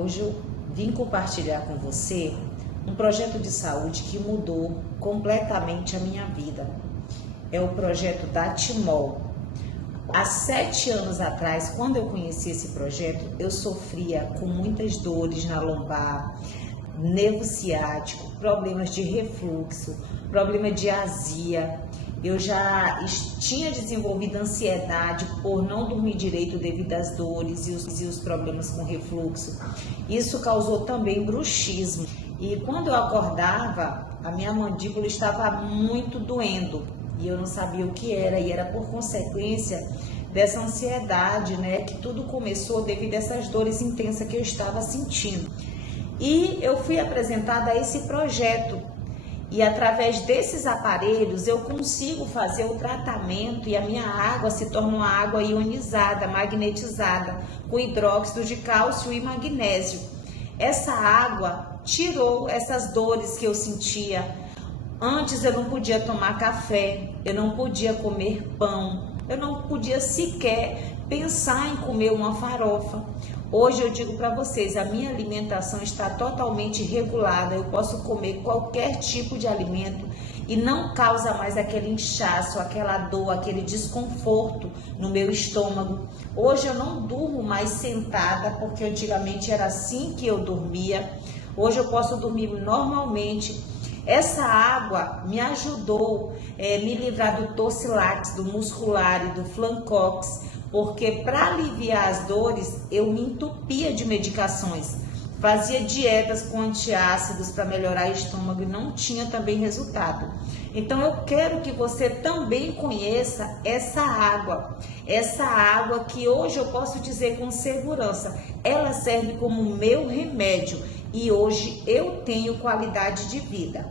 Hoje eu vim compartilhar com você um projeto de saúde que mudou completamente a minha vida. É o projeto da Timol. Há 7 anos atrás, quando eu conheci esse projeto, eu sofria com muitas dores na lombar, nervo ciático, problemas de refluxo, problema de azia. Eu já tinha desenvolvido ansiedade por não dormir direito devido às dores e os problemas com refluxo. Isso causou também bruxismo. E quando eu acordava, a minha mandíbula estava muito doendo e eu não sabia o que era, e era por consequência dessa ansiedade, que tudo começou devido a essas dores intensas que eu estava sentindo. E eu fui apresentada a esse projeto. E através desses aparelhos eu consigo fazer o tratamento e a minha água se torna uma água ionizada, magnetizada, com hidróxido de cálcio e magnésio. Essa água tirou essas dores que eu sentia. Antes eu não podia tomar café, eu não podia comer pão, eu não podia sequer pensar em comer uma farofa. Hoje eu digo para vocês, a minha alimentação está totalmente regulada, eu posso comer qualquer tipo de alimento e não causa mais aquele inchaço, aquela dor, aquele desconforto no meu estômago. Hoje eu não durmo mais sentada, porque antigamente era assim que eu dormia. Hoje eu posso dormir normalmente. Essa água me ajudou a me livrar do Torcilax, do Muscular e do Flancox, porque para aliviar as dores eu me entupia de medicações, fazia dietas com antiácidos para melhorar o estômago e não tinha também resultado. Então eu quero que você também conheça essa água que hoje eu posso dizer com segurança, ela serve como meu remédio e hoje eu tenho qualidade de vida.